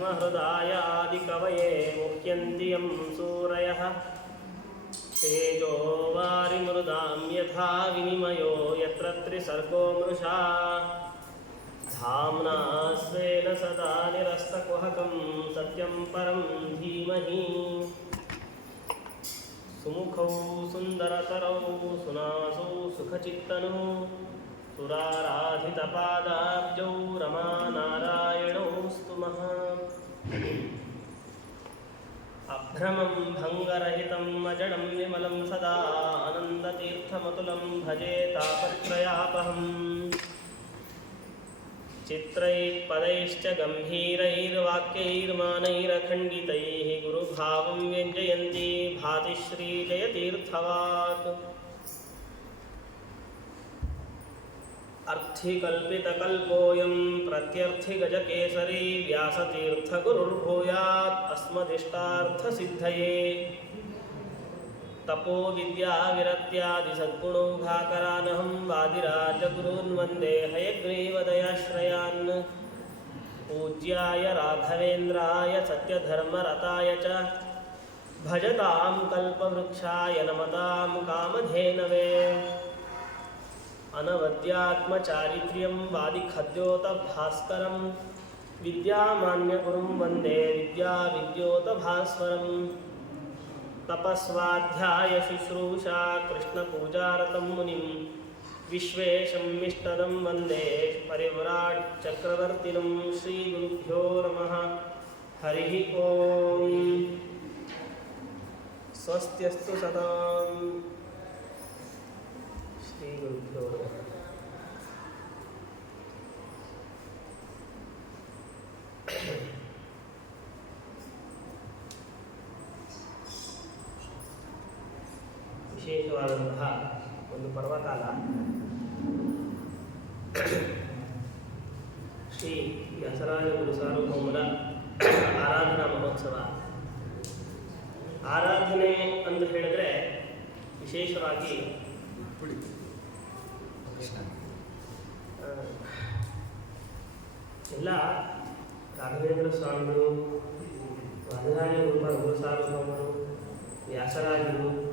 ब्रह्महृदायादिकवये मुह्यन्ति यं सूरयः तेजो वारिमृदां यथा विनिमयो यत्र त्रिसर्गो मृषा धाम्ना स्वेन सदा निरस्तकुहकं सत्यं परं धीमहि सुमुखौ सुन्दरतरौ सुनासौ सुखचित्तनौ सुराराधितपादाब्जौ रमानारायणौ स्तुमः अभ्रमं भङ्गरहितम् अजडं विमलं सदा आनन्दतीर्थमतुलं भजे तापत्रयापहम् चित्रैः पदैश्च गम्भीरैर्वाक्यैर्मानैरखण्डितैः गुरुभावं व्यञ्जयन्ती भाति अर्थिकल्पितकल्पोऽयं प्रत्यर्थिगजकेसरी व्यासतीर्थगुरुर्भूयात् अस्मदिष्टार्थसिद्धये। तपो विद्याविरत्यादिसद्गुणौघाकरानहं वादिराजगुरून् वंदे हयग्रीवदयाश्रयान्। पूज्याय राघवेन्द्राय सत्यधर्मरताय च। भजतां कल्पवृक्षाय नमतां कामधेनवे। अनवद्यात्मचारित्र्यं वादिखद्योतभास्करं विद्यामान्यगुरुं वंदे विद्याविद्योतभास्वरम् तपस्वाध्याय शुश्रूषा कृष्णपूजारतं मुनिं विश्वेशं मिष्टदं वंदे परिव्राट् चक्रवर्तिनं श्रीगुरुभ्यो नमः। हरिः ॐ स्वस्त्यस्तु सदां Si itu udah, si untuk perwakilan. Raghavendra ಸ್ವಾಮಿಗಳು ವಾದರಾಜ ರೂಪ ಗುರು ಸಾರ್ವಭೌಮರು ವ್ಯಾಸರಾಜರು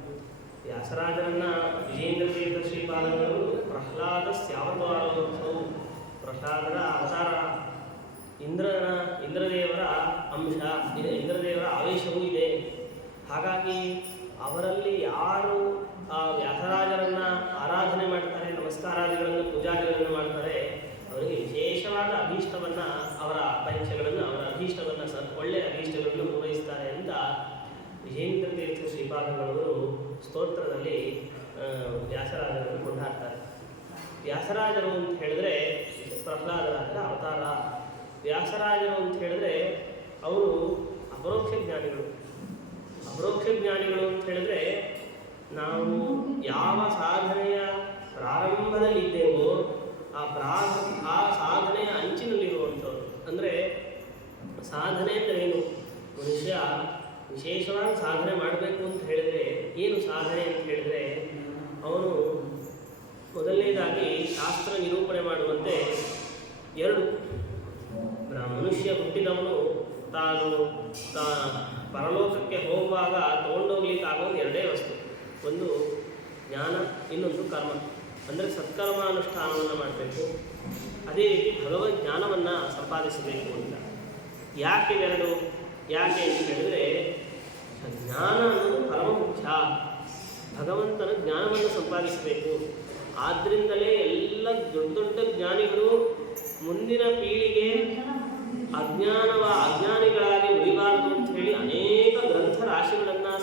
ವ್ಯಾಸರಾಜರನ್ನ ವಿಜೇಂದ್ರ ತೀರ್ಥ ಶ್ರೀಪಾದಂಗಳು ಪ್ರಹ್ಲಾದ ಸ್ಯಾವತಾರೋತ್ಸವ ಪ್ರಹ್ಲಾದರ ಅವತಾರ. ಇಂದ್ರನ, ಇಂದ್ರದೇವರ ಅಂಶ ಇದೆ. ಇಂದ್ರದೇವರ ಆವೇಶವೂ ಇದೆ. ಹಾಗಾಗಿ ಅವರಲ್ಲಿ ಯಾರು, ಆ, ವ್ಯಾಸರಾಜರನ್ನ ಆರಾಧನೆ ಮಾಡ್ತಾರೆ, ನಮಸ್ಕಾರಾದಿಗಳನ್ನು ಪೂಜಾದಿಗಳನ್ನು ಮಾಡ್ತಾರೆ, ಅವರಿಗೆ ವಿಶೇಷವಾದ ಅಭೀಷ್ಟವನ್ನ ಅವರ ಪರೀಕ್ಷೆಗಳನ್ನು ಅಭೀಷ್ಟವನ್ನ ಸ ಒಳ್ಳೆಯ ಅಭೀಷ್ಟಗಳನ್ನು ಪೂರೈಸ್ತಾರೆ ಅಂತ ವಿಜೇಂದ್ರ ತೀರ್ಥ ಶ್ರೀಪಾದಗಳವರು ಸ್ತೋತ್ರದಲ್ಲಿ ವ್ಯಾಸರಾಜರನ್ನು ಕೊಂಡಾಡ್ತಾರೆ. ವ್ಯಾಸರಾಜರು ಅಂತ ಹೇಳಿದ್ರೆ ಪ್ರಹ್ಲಾದರಾಜರ ಅವತಾರ. ವ್ಯಾಸರಾಜರು ಅಂತ ಹೇಳಿದ್ರೆ ಅವರು ಅಪರೋಕ್ಷ ಜ್ಞಾನಿಗಳು. ಅಪರೋಕ್ಷ ಜ್ಞಾನಿಗಳು ಅಂತ ಹೇಳಿದ್ರೆ ನಾವು ಯಾವ ಸಾಧನೆಯ ಪ್ರಾರಂಭದಲ್ಲಿದ್ದೇವೋ ಆ ಪ್ರಾರ, ಆ ಸಾಧನೆಯ ಅಂಚಿನಲ್ಲಿರುವಂಥವ್ರು. ಅಂದರೆ ಸಾಧನೆ ಅಂದರೆ ಏನು ಮನುಷ್ಯ ವಿಶೇಷವಾಗಿ ಸಾಧನೆ ಮಾಡಬೇಕು ಅಂತ ಹೇಳಿದ್ರೆ ಏನು ಸಾಧನೆ ಅಂತ ಹೇಳಿದ್ರೆ ಅವನು ಮೊದಲನೇದಾಗಿ ಶಾಸ್ತ್ರ ನಿರೂಪಣೆ ಮಾಡುವಂತೆ ಎರಡು. ಮನುಷ್ಯ ಹುಟ್ಟಿದವನು ತಾನು ತಾ, ಪರಲೋಕಕ್ಕೆ ಹೋಗುವಾಗ ತಗೊಂಡೋಗ್ಲಿಕ್ಕಾಗೋದು ಎರಡೇ ವಸ್ತು. ಒಂದು ಜ್ಞಾನ, ಇನ್ನೊಂದು ಕರ್ಮ. ಅಂದರೆ ಸತ್ಕರ್ಮಾನುಷ್ಠಾನವನ್ನು ಮಾಡಬೇಕು. ಅದೇ ರೀತಿ ಭಗವದ್ ಜ್ಞಾನವನ್ನು ಸಂಪಾದಿಸಬೇಕು ಅಂತ. ಯಾಕೆ ಇವೆರಡು ಯಾಕೆ ಅಂತ ಹೇಳಿದ್ರೆ ಜ್ಞಾನ ಅನ್ನೋದು ಪರಮ ಮುಖ್ಯ ಭಗವಂತನ ಜ್ಞಾನವನ್ನು ಸಂಪಾದಿಸಬೇಕು. ಆದ್ದರಿಂದಲೇ ಎಲ್ಲ ದೊಡ್ಡ ದೊಡ್ಡ ಜ್ಞಾನಿಗಳು ಮುಂದಿನ ಪೀಳಿಗೆ ಅಜ್ಞಾನವ ಅಜ್ಞಾನಿಗಳಾಗಿ ಉಳಿಬಾರದು ಅಂತ ಹೇಳಿ ಅನೇಕ ಗ್ರಂಥ ರಾಶಿಗಳನ್ನು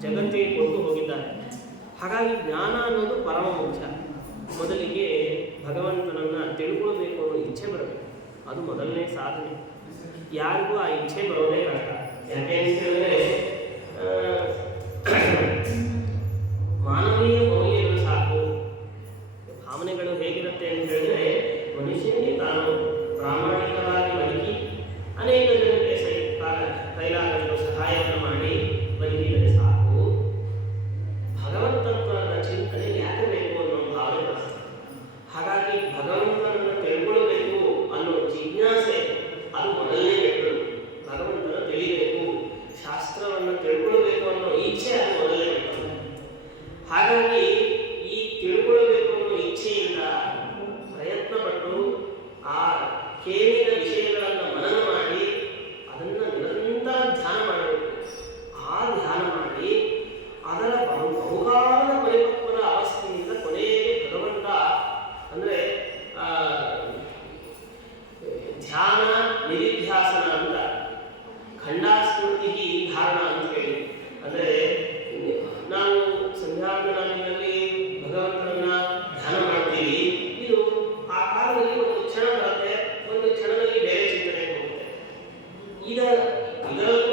ಜಗತ್ತಿಗೆ ಕೊಟ್ಟು ಹೋಗಿದ್ದಾರೆ. ಹಾಗಾಗಿ ಜ್ಞಾನ ಅನ್ನೋದು ಪರಮ ಮುಖ್ಯ ಮೊದಲಿಗೆ ಭಗವಂತನನ್ನು ತಿಳ್ಕೊಳ್ಬೇಕು ಅನ್ನೋ ಇಚ್ಛೆ ಬರಬೇಕು ಅದು ಮೊದಲನೇ ಸಾಧನೆ. ಯಾರಿಗೂ ಆ ಇಚ್ಛೆ ಬರೋದೇ ಕಷ್ಟ. ಯಾಕೆ ಅಂತ ಹೇಳಿದ್ರೆ ಮಾನವೀಯ You 个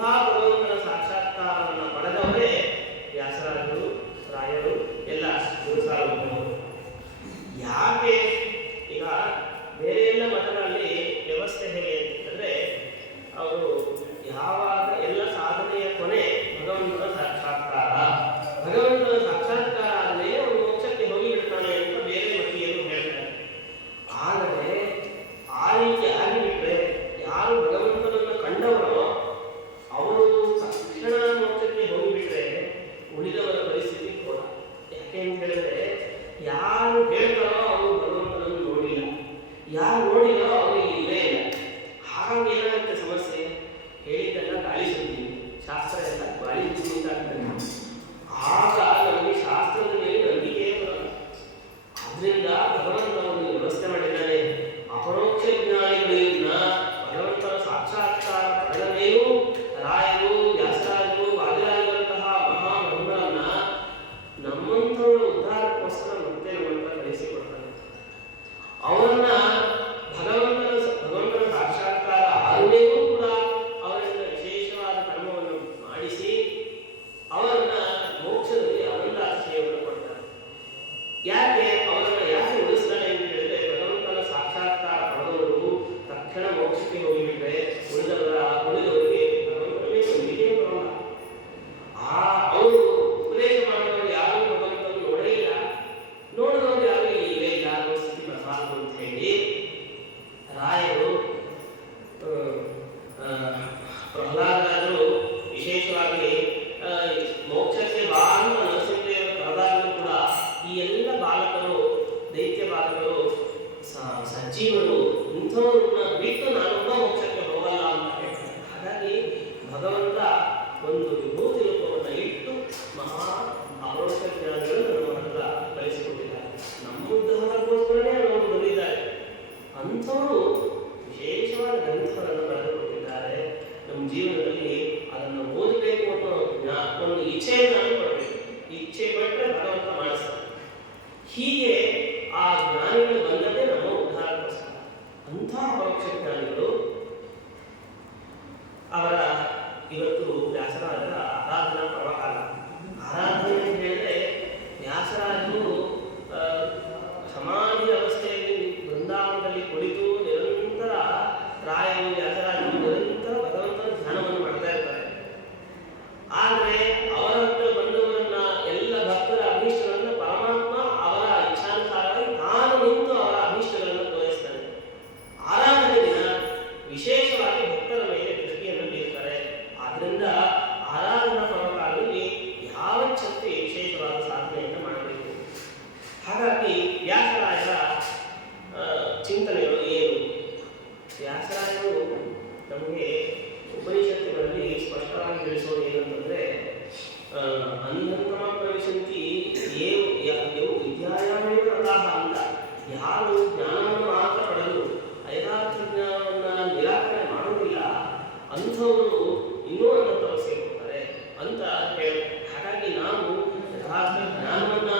lado ದೇವರು ಇಂಥವ್ರನ್ನ ಬಿಟ್ಟು ನಾನೊಬ್ಬ ಮೋಕ್ಷಕ್ಕೆ ಹೋಗಲ್ಲ ಅಂತ ಹೇಳ್ತಾರೆ. ಹಾಗಾಗಿ ಭಗವಂತ ಒಂದು ವಿಭೂತಿ ರೂಪವನ್ನು ಇಟ್ಟು ಮಹಾ ಅವರೋಕ್ಷ ವ್ಯಾಸರಾಯರು ನಮಗೆ ಉಪನಿಷತ್ತುಗಳಲ್ಲಿ ಸ್ಪಷ್ಟವಾಗಿ ತಿಳಿಸೋದು ಏನಂತಂದರೆ ಅನ್ಯತಮ ಪ್ರವೇಶಂತಿ ಏವು ವಿದ್ಯಾಯಾಮೇವ ರಥಾಹ ಅಂತ ಯಾರು ಜ್ಞಾನವನ್ನು ಮಾತ್ರ ಪಡೆದು ಐದಾರ್ಥ ಜ್ಞಾನವನ್ನು ನಿರಾಕರಣೆ ಮಾಡೋದಿಲ್ಲ, ಅಂಥವರು ಇನ್ನೂ ನಮ್ಮ ತಪಸ್ಸಿಗೆ ಹೋಗ್ತಾರೆ ಅಂತ ಹೇಳಿ ಹಾಗಾಗಿ ನಾವು ಯಥಾರ್ಥ ಜ್ಞಾನವನ್ನು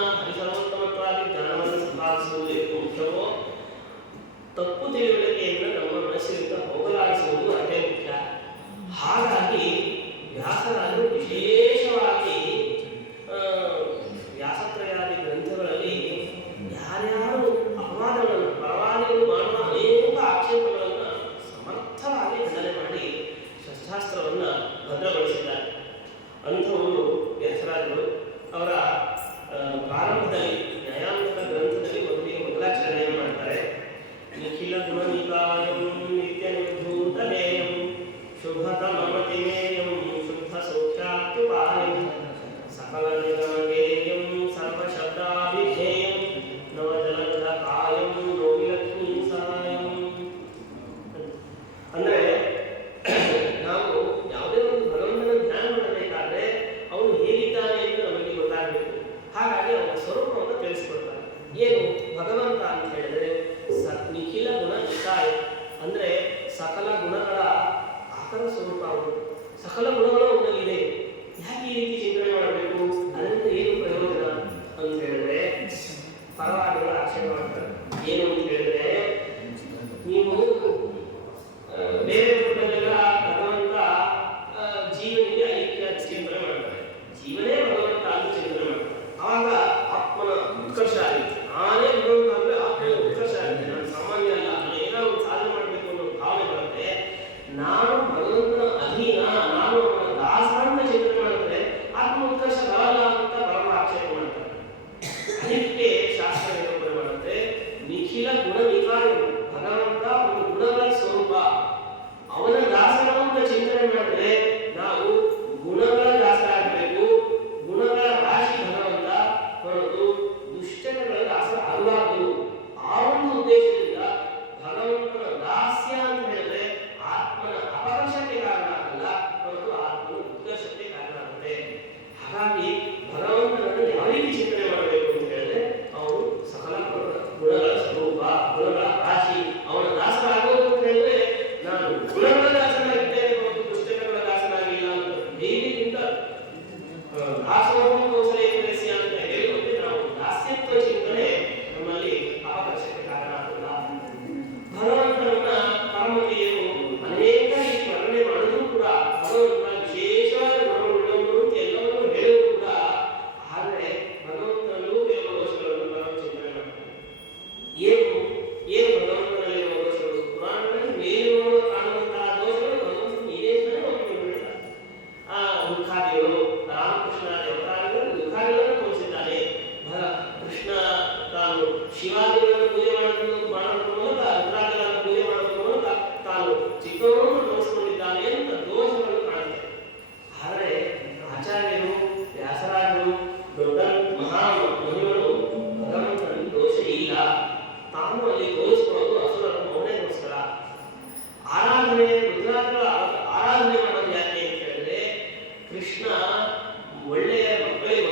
ಒಳ್ಳೆಯ ಮಕ್ಕಳಿಗೆ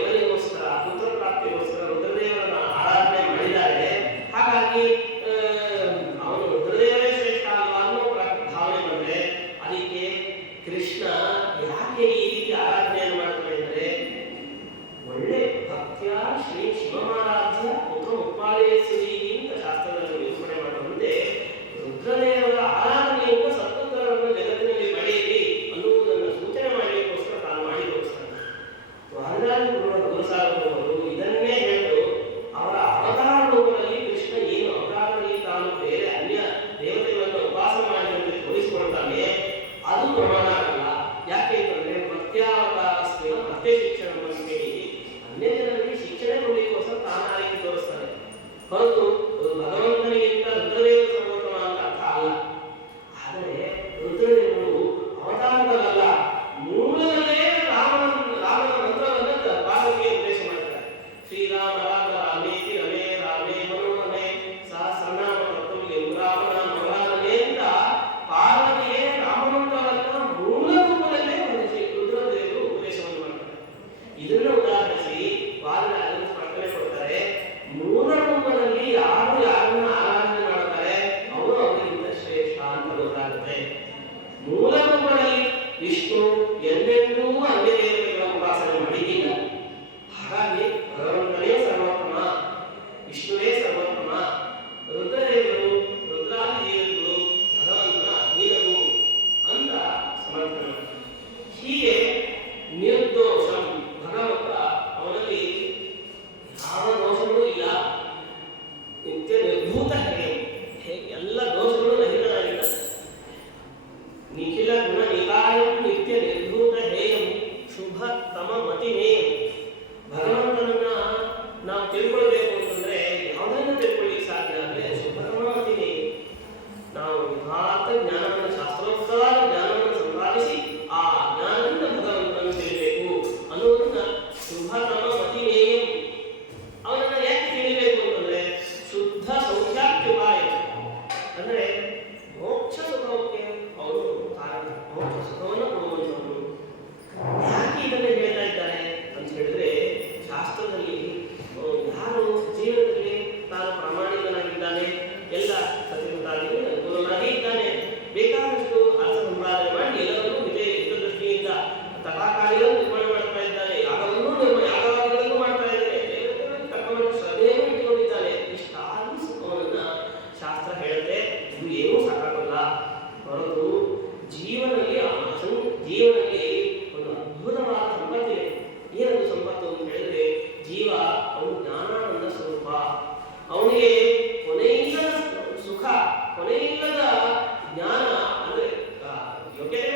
Okay?